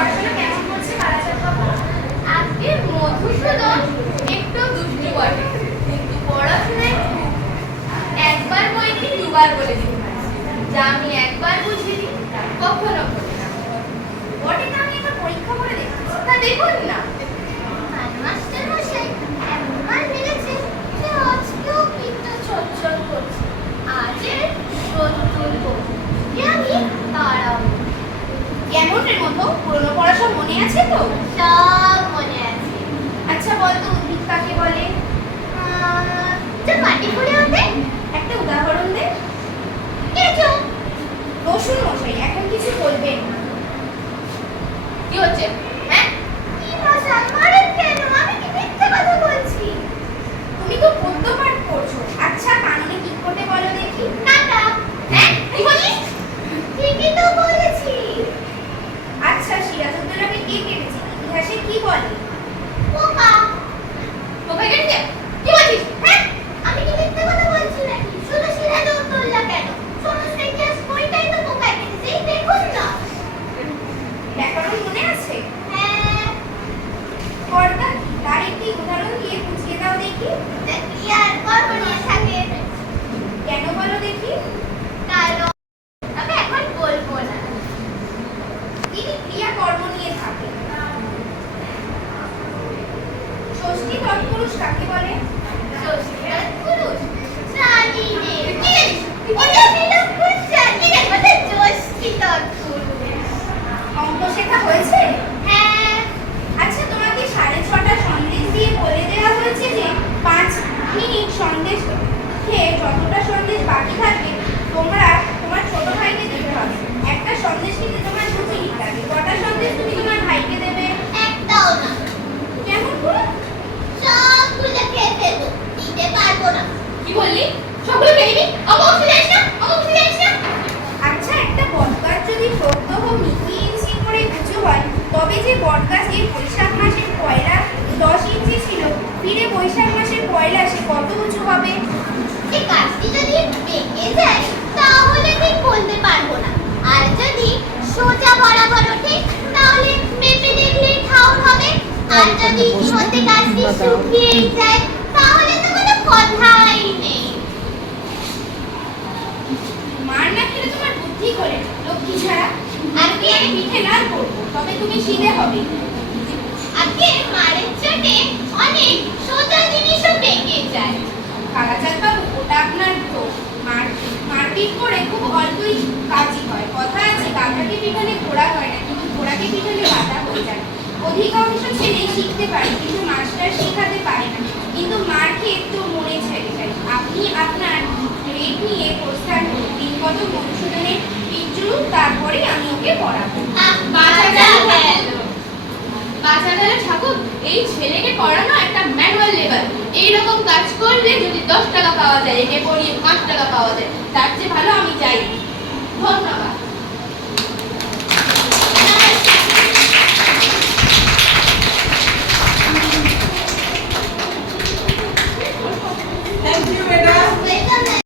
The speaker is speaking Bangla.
পড়াশোনা মধুসূদন একটু দুষ্টু বটে, কিন্তু পড়াশোনায়। একবার বইটি দুবার বলে দিতে। যা আমি একবার বুঝিনি কখনো দেখুন না মনে আছে তো? সব মনে আছে আচ্ছা বল তো উদ্ভিদ কাকে বলে আহ, যে মাটি করে ওঠে একটা উদাহরণ দে কেঁচো রসুন মশাই এখন কিছু বলবেন না কি হচ্ছে হ্যাঁ কি ভাষা মারেন কেন আমি কি মিথ্যে কথা বলছি তুমি তো পদ্য পাঠ করছ আচ্ছা কাননে কি করতে বলো দেখি কাটা হ্যাঁ কি বললি ঠিকই তো বলেছি আচ্ছা সিরাজউদ্দৌলাকে কে কেটেছে। ইতিহাসে কি বলে? পোকা। পোকা কেটেছে? কি বলছিস? তৎপুরুষ কাকে বলে ষষ্ঠীর পুরুষ তবে বটগাছ এই বৈশাখ মাসের পয়লা দশ ইঞ্চি ছিল ফিরে বৈশাখ মাসের পয়লা সে কত উঁচু হবে? সে গাছটি যদি বেঁকে যায় তাহলে ঠিক বলতে পারব না। আর যদি সোজা বরাবর ওঠে তাহলে মেপে দেখলে ঠাউর হবে। আর যদি ইহতে গাছটি শুকিয়ে যায় তাহলে তো কোনো কথাই নেই মার না খেলে তোমার বুদ্ধি করে লক্ষ্মী ছাড়া আজকে আমি পিঠে না করব, তবে তুমি সিধে হবে। আগে মারের চোটে যায়। কালাচাঁদ বাবু ওটা আপনার মার, মারপিট করে খুব অল্পই কাজই হয়। কথা আছে কাকাকে পিঠালে ঘোড়া হয় না, কিন্তু ঘোড়াকে পিঠালে বাধা হয়ে যায়। অধিকাংশ ছেলে শিখতে পারে, কিন্তু মাস্টার শেখাতে পারে না। কিন্তু মার খেয়ে তো মনে ছেড়ে যায়? আপনি আপনার রেট নিয়ে প্রস্থান দিনগত মধুসূদনের পিচুরু তারপরে আমি ওকে পড়াবো। আহ, বাঁচা বাঁচা গেল। গেল। ঠাকুর এই ছেলেকে পড়ানো একটা ম্যানুয়াল লেবার এইরকম কাজ করলে যদি দশ টাকা পাওয়া যায় একে পড়িয়ে পাঁচ টাকা পাওয়া যায় তার চেয়ে ভালো আমি চাই ধন্যবাদ